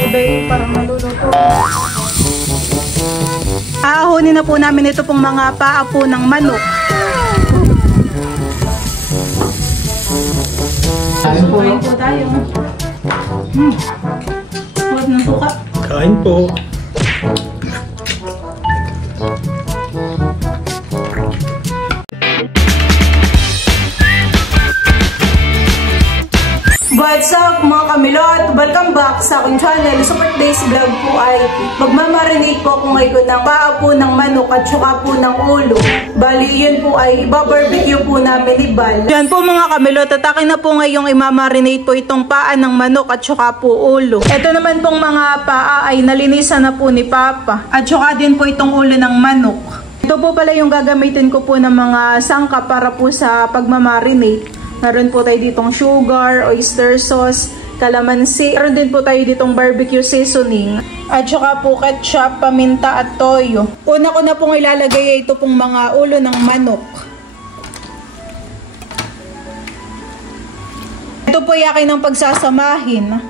Iba parang maluluto. Aahunin na po namin ito pong mga paa po ng manok. Kain po tayo. Huwag ng suka. Kain po. What's up mga kamilot? Welcome back sa aking channel. So for today's vlog po ay magmamarinate po ako ngayon ng paa po ng manok at saka po ng ulo. Bali yun po ay ibabarbecue po namin ni Bal. Yan po mga kamilot, at akin na po ngayong imamarinate po itong paa ng manok at saka po ulo. Ito naman pong mga paa ay nalinisan na po ni Papa at saka din po itong ulo ng manok. Ito po pala yung gagamitin ko po ng mga sangkap para po sa pagmamarinate. Meron po tayo ditong sugar, oyster sauce, calamansi. Meron din po tayo ditong barbecue seasoning. At saka po ketchup, paminta at toyo. Una ko na pong ilalagay ito pong mga ulo ng manok. Ito po yakin ng pagsasamahin.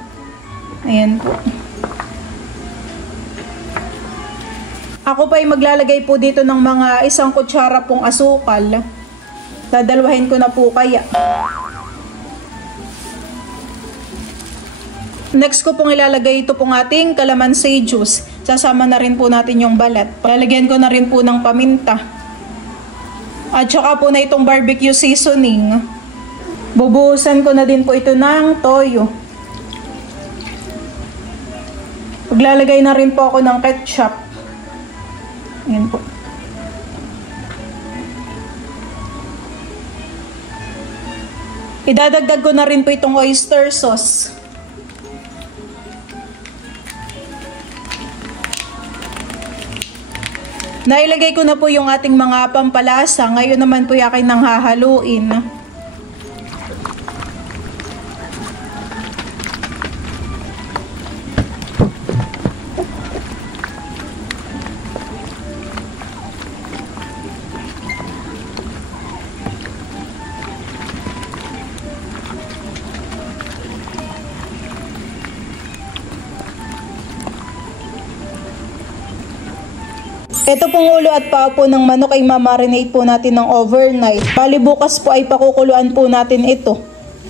Ayan po. Ako pa ay maglalagay po dito ng mga 1 kutsara pong asukal. Dadalwahin ko na po kaya. Next ko pong ilalagay ito pong ating calamansi juice. Sasama na rin po natin yung balat. Lalagyan ko na rin po ng paminta. At saka po na itong barbecue seasoning. Bubuhusan ko na din po ito ng toyo. Maglalagay na rin po ako ng ketchup. Ayan po. Idadagdag ko na rin po itong oyster sauce. Nailagay ko na po yung ating mga pampalasa. Ngayon naman po yakin nang hahaluin. Ito pong ulo at paa po ng manok ay mamarinate po natin ng overnight. Bali bukas po ay pakukuluan po natin ito.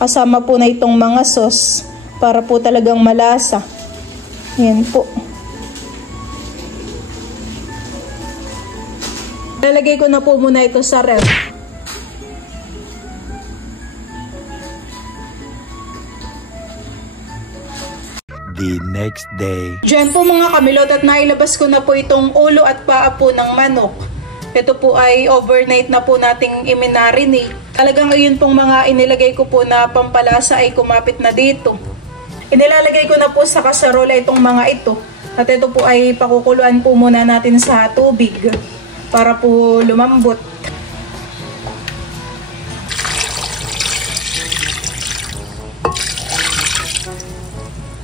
Kasama po na itong mga sauce para po talagang malasa. Yan po. Lalagay ko na po muna ito sa ref. The next day. Diyan po mga kamilot, at nailabas ko na po itong ulo at paa po ng manok. Ito po ay overnight na po nating iminarinate. Talagang ayun pong mga inilagay ko po na pampalasa ay kumapit na dito. Inilalagay ko na po sa kasarola itong mga ito. At ito po ay pakukuluan po muna natin sa tubig para po lumambot.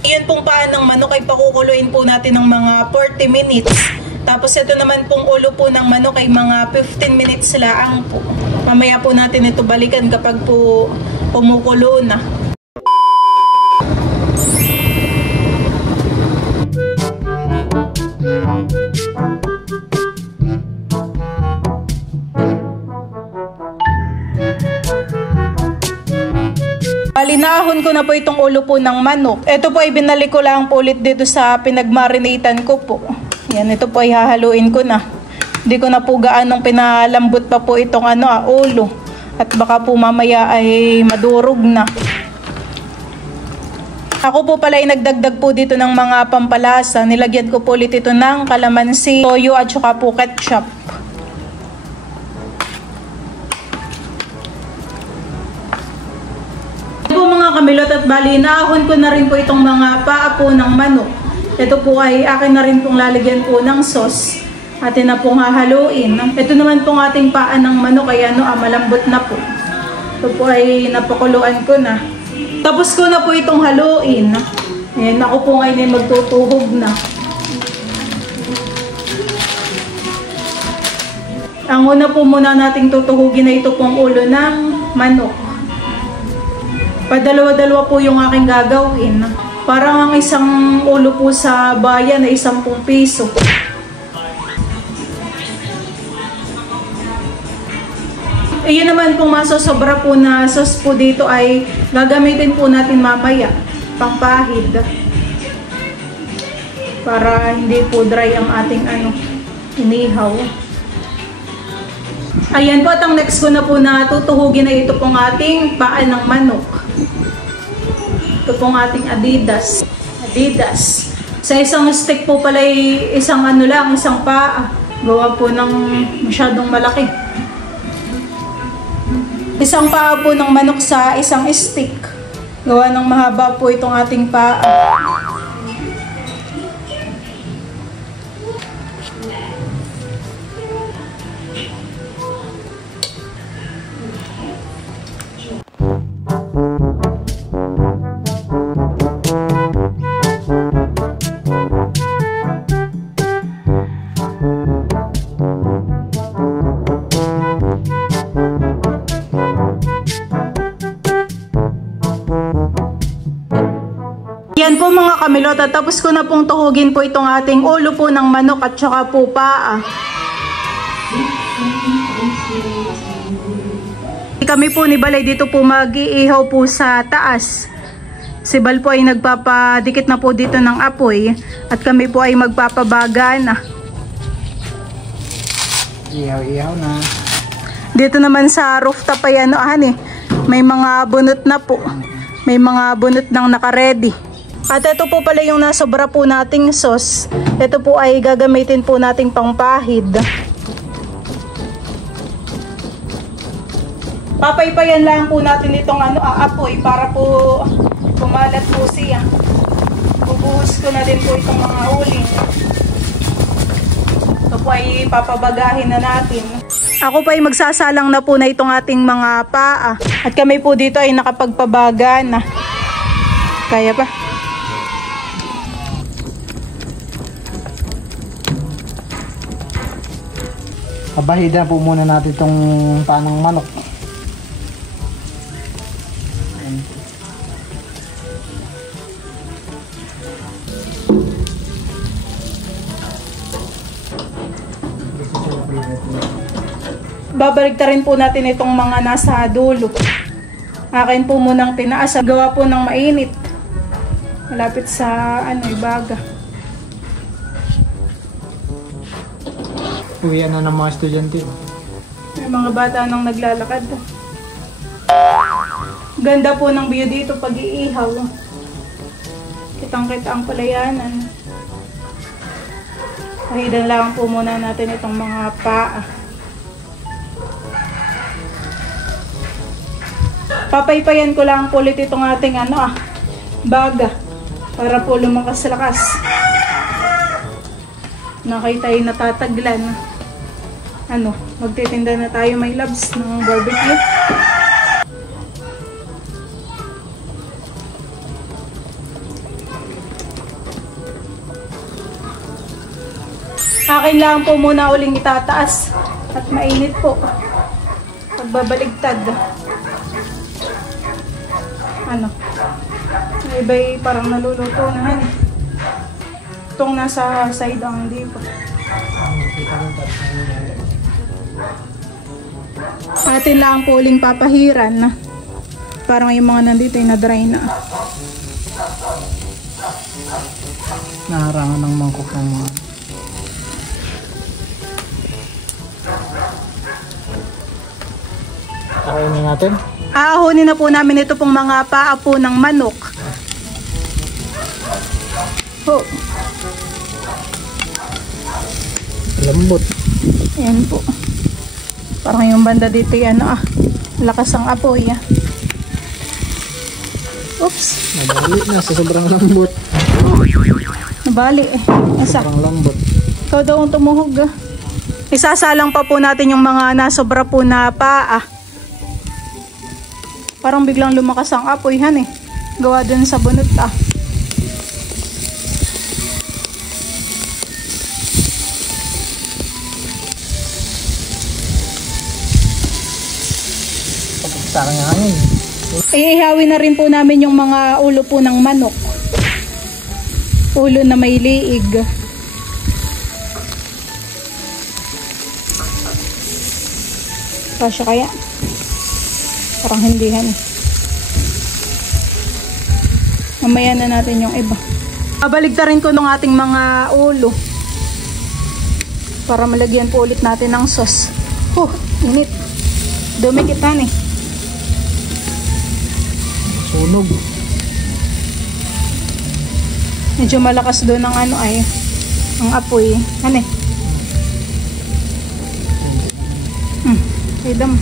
Yan pong paa ng manok ay pakukuluin po natin ng mga 40 minutes. Tapos ito naman pong ulo po ng manok ay mga 15 minutes lang po. Mamaya po natin ito balikan kapag po kumukulo na. Balinahon ko na po itong ulo po ng manok. Ito po ay binalik ko lang po ulit dito sa pinagmarinatan ko po. Yan, ito po ay hahaluin ko na. Hindi ko na po gaanong pinalambot pa po itong ulo. At baka po mamaya ay madurog na. Ako po pala ay nagdagdag po dito ng mga pampalasa. Nilagyan ko po ulit ito ng calamansi, toyo at saka po ketchup. Kamilot, at bali naahon ko na rin po itong mga paa po ng manok. Ito po ay akin na rin pong lalagyan po ng sauce. Atin na pong hahaluin. Ito naman pong ating paa ng manok ay malambot na po. Ito po ay napakuluan ko na. Tapos ko na po itong haluin. Ayan, ako po ngayon ay magtutuhog na. Ang una po muna nating tutuhugin na ito pong ulo ng manok. Padalawa-dalawa po yung aking gagawin. Parang ang isang ulo po sa bayan ay 10 piso. Iyon naman kung masosobra po na sauce po dito ay gagamitin po natin mamaya, pangpahid. Para hindi po dry ang ating inihaw. Ayan po, at ang next ko na po na tutuhugin na ito pong ating paa ng manok. Ito pong ating Adidas. Sa isang stick po pala ay isang isang paa. Gawa po ng masyadong malaki. Isang paa po ng manok sa isang stick. Gawa ng mahaba po itong ating paa. Yan po mga kamilot, at tapos ko na pong tuhugin po itong ating ulo po ng manok at saka po paa. Kami po ni Balay dito po mag-iihaw po sa taas. Si Bal po ay nagpapadikit na po dito ng apoy at kami po ay magpapabaga na. Ihaw na. Dito naman sa rooftop ay may mga bunot na po. May mga bunot nang naka-ready. At ito po pala yung nasobra po nating sauce. Ito po ay gagamitin po nating pangpahid. Papaypayan lang po natin itong aapoy para po kumalat po siya. Bubuhos ko na din po itong mga uling. Ito po ay papabagahin na natin. Ako pa ay magsasalang na po na itong ating mga paa. At kami po dito ay nakapagpabaga na. Kaya pa? Pabahidan po muna natin itong panang manok. Babaligtarin po natin itong mga nasa dulo. Akin po munang tinaas. Gawa po ng mainit. Malapit sa ibaga. Uwian na ng mga estudyante. May mga bata nang naglalakad. Ganda po ng view dito pag iihaw. Kitang-kita ang palayanan. Pahidan lang po muna natin itong mga paa. Papaypayan ko lang po ulit itong ating baga para po lumakas-lakas. Nakita yung natataglan. Magtitinda na tayo, may loves, ng barbecue. Akin lang po muna uling itataas at mainit po. Pagbabaligtad. May iba'y parang naluluto na. Itong nasa side ang hindi pa. Atin lang po uling papahiran. Parang yung mga nandito ay na-dry na. Naharangan ng mangkok ng mga. Kakainin natin? Aahonin na po namin ito pong mga paa po ng manok. Lambot. Ayan po. Parang yung banda dito lakas ang apoy. Oops. Nabali na sa sobrang lambot. Nabali Asa? Sobrang lambot. Ikaw daw ang tumuhog. Isasalang pa po natin yung mga nasobra po na paa. Parang biglang lumakas ang apoy gawa dun sa bunot Sarang hangin. Ihihawin na rin po namin yung mga ulo po ng manok. ulo na may liig. Kasya kaya? Parang hindi yan. Mamaya na natin yung iba. Babaligtarin ko ng ating mga ulo para malagyan po ulit natin ng sauce. Init. Dumikitan eh. Sunog. Medyo malakas doon ang ano ay ang apoy. Ano eh? Idam.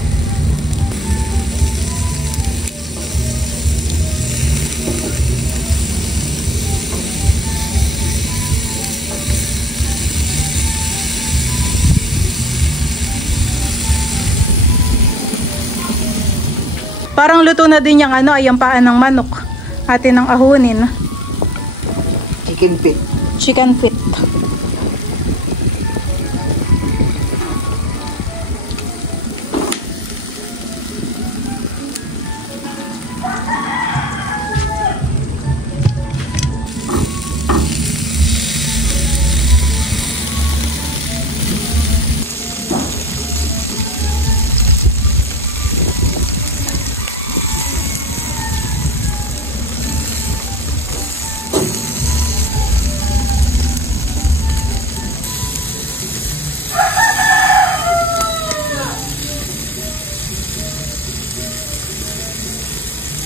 Parang luto na din yung ano, ay yung paa ng manok. Atin ang ahunin. Chicken feet. Chicken feet.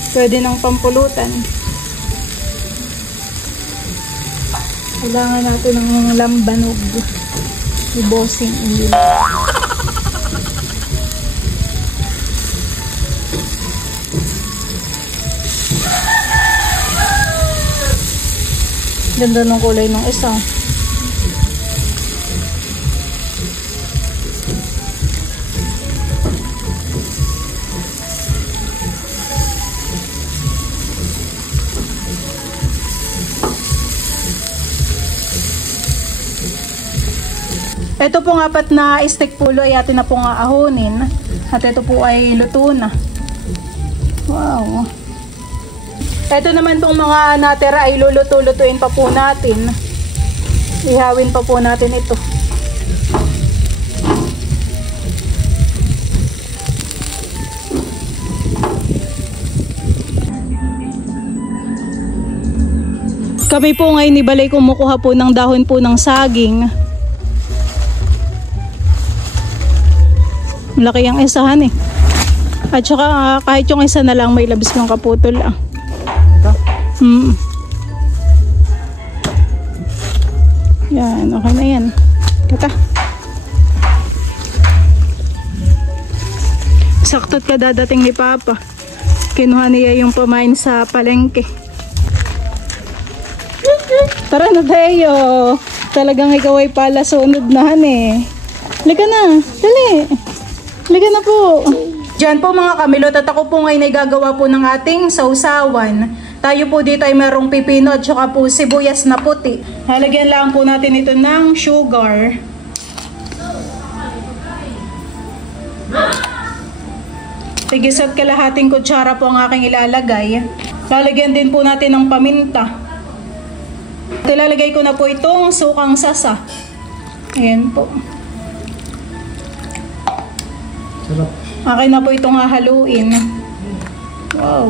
Pwede ng pampulutan. Kailangan natin ng mga lambanog. Ibosing hindi. Ganda ng kulay ng isa. Ito pong apat na steak pulo ay atin na pong aahonin. At ito po ay luto na. Wow. Ito naman pong mga natira ay luluto-lutuin pa po natin. Ihawin pa po natin ito. Kami po ngayon ni Balay kumukuha po ng dahon po ng saging. Laki ang isahan eh. At saka kahit yung isa na lang may labis ng kaputol ah. Ito? Yan, okay na yan. Kata. Saktot ka dadating ni Papa. Kinuha niya yung pamain sa palengke. Tara na tayo. Talagang ikaw ay pala sunod na han eh. Liga na, dali. Liga na po. Diyan po mga kamilot at ako po ngayon ay gagawa po ng ating sausawan. Tayo po dito ay merong pipino at saka po sibuyas na puti. Halagyan lang po natin ito ng sugar. Tigis at kalahating kutsara po ang aking ilalagay. Lalagyan din po natin ng paminta. At ilalagay ko na po itong sukang sasa. Ayan po. Sarap. Akin na po itong hahaluin. Wow.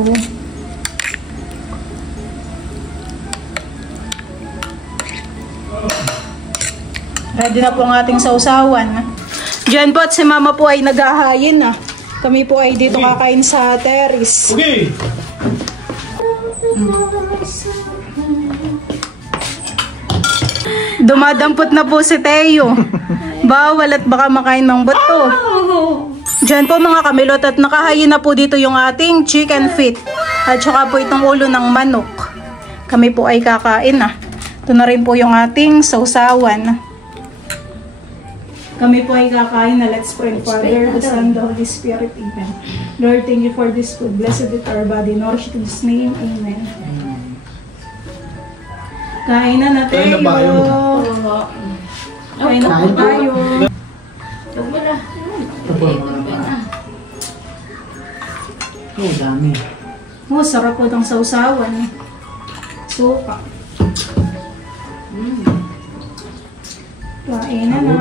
Ready na po ang ating sausawan. Diyan po at si Mama po ay naghahayin na. Kami po ay dito kakain sa terrace. Okay. Dumadampot na po si Teo. Bawal at baka makain ng buto. Diyan po mga kamilot at nakahayin na po dito yung ating chicken feet. At saka po itong ulo ng manok. Kami po ay kakain na. Ito na rin po yung ating sausawan. Kami po ay kakain na. Let's pray. Father, the Son, the Holy Spirit. Amen. Lord, thank you for this food. Blessed it our body. Nourish in His name. Amen. Kain na na tayo. Kain na po tayo. Oh, dami. Oh, sarap po itong sausawan. Suka. Kain na na.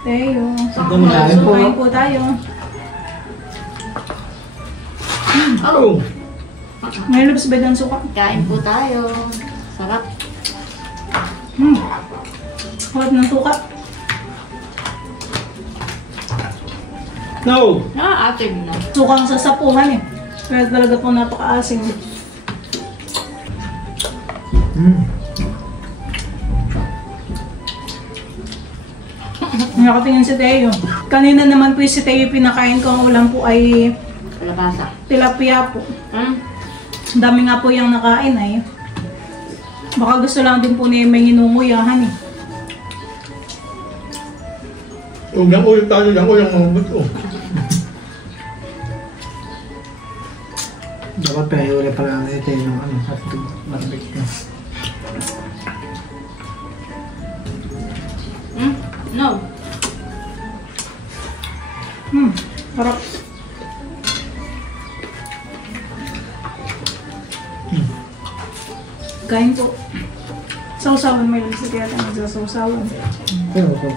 Teo. Kain po. Kain po tayo. Oh. May lubos ba ng suka? Kain po tayo. Sarap. Huwag ng suka. No. Atin na. Sukang sasapuhan eh. Kaya talaga po napaka-asim. Nakatingin si Teo. Kanina naman po si Teo pinakain ko. Ang ulam po ay Kalabasa. tilapia po. Ang dami nga po yung nakain ay. Baka gusto lang din po niya may nginunguyahan eh. Huwag yung ulo tayo, yung ulo mga buto. Dapat pinayuri pala na ito yung ano, hotdog. Maramig na. No. Sarap. Kain po. Sausawan may lang si Teo tayo magsasausawan. Pero ito.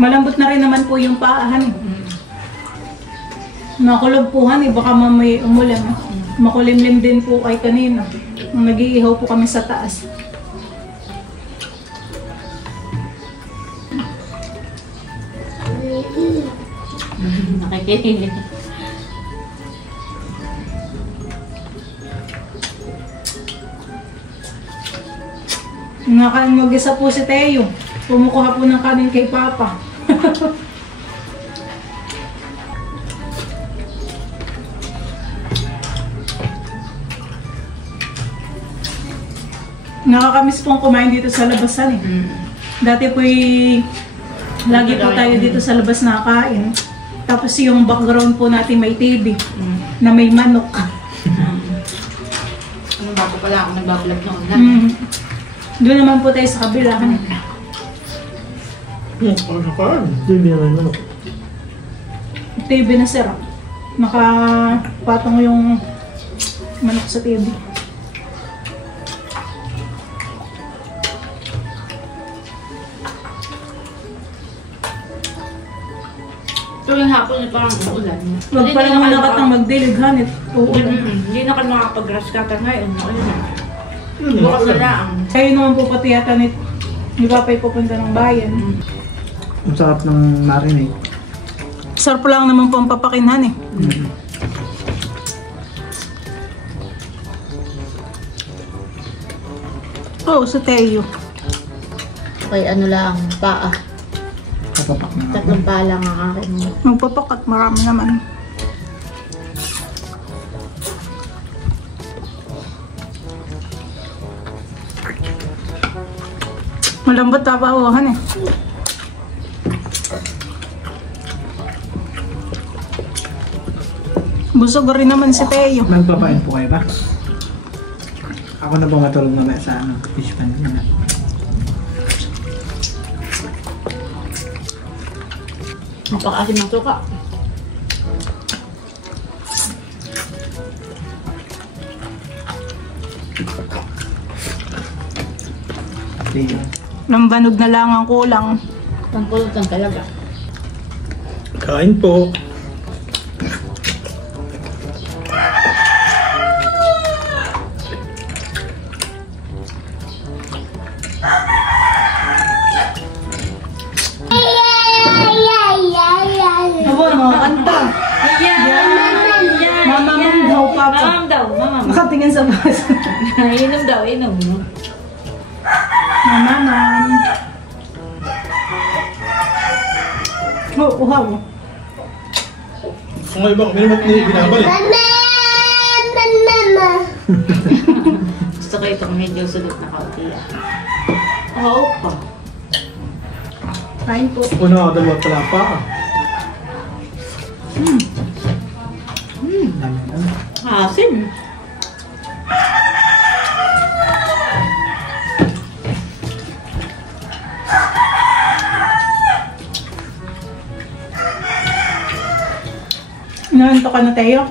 Malambot na rin naman po yung paahan eh. Nakulog po han eh, baka mamay umulan eh. Makulimlim din po ay kanina. Nung nag-iihaw po kami sa taas. Nakikinig. Nakain mag-isa po si Teo. Pumukuha po ng kanin kay Papa. Nakakamiss pong kumain dito sa labasan eh. Dati po'y lagi po tayo dito sa labas nakain. Tapos yung background po natin may TV na may manok. Ano bago pala ako nagbablog noon na. Doon naman po tayo sa kabilaan. Hindi naman ano. TV na sarap. Nakapatong yung manok sa TV. Tuwing hapon ay parang uulan. Huwag pa rin naman nakatang magdilig, hanit. Uulan. Hindi na ka makapag-grass cutter ngayon. Uulan. Bukas na lang. Kayo naman po pati yata ni Papay pupunta ng bayan. Ang sarap ng marinade. Sarap lang naman po ang papakinhan eh. Oh, sa Teo. Okay, ano lang, paa. Kapapak na ako. Tatlong paa lang ang akin. Magpapakat, marami naman. Malambot tapawahan eh. Busog rin naman si Teo. Magpapain po kayo ba? Ako na ba matulog mamaya sa ano, fish pan na. Napaka-asin ng suka. Sige. Lambanog na lang ang kulang. Pangkulutan talaga. Kain po. Abo, no, kanta. Mama mo daw, Papa. Mamam daw, mamam. Nakatingin sa bus. Inom daw, inom. Mama, man. Oh, uhaw. Kung nga ibang minimot ni binabalik. Gusto ko itong medyo sudot na kaunti. Oo pa. Kain po. Una, dalawang talapa. Dami na. Asim. Nanto ka na, Teo?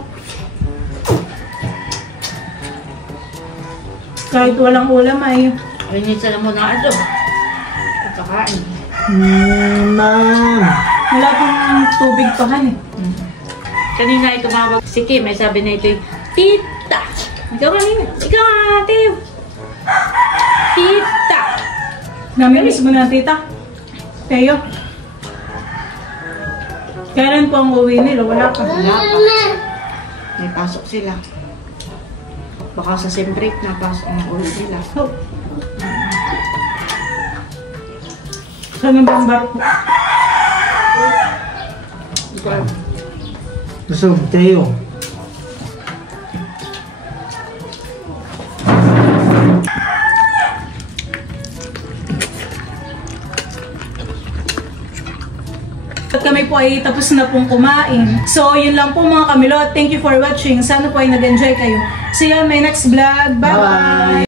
Kahit walang ulam ay. Minsan na muna ito. At kakain. Ma'am. Wala pang tubig pa han eh. Kanina ito tumawag si Kim, may sabi na ito yung, Tita! Ikaw kanina. Ikaw ate! Tita! Namimiss mo na tita. Kayo. Kailan po ang uwi nila? Wala pa. Wala pa. May pasok sila. Baka sa sem break na pasok ang ulo nila. Oh. Saan ba ang barko? Busog tayo. At kami po ay tapos na pong kumain. So, yun lang po mga kamilot. Thank you for watching. Sana po ay nag-enjoy kayo. See you on my next vlog. Bye-bye!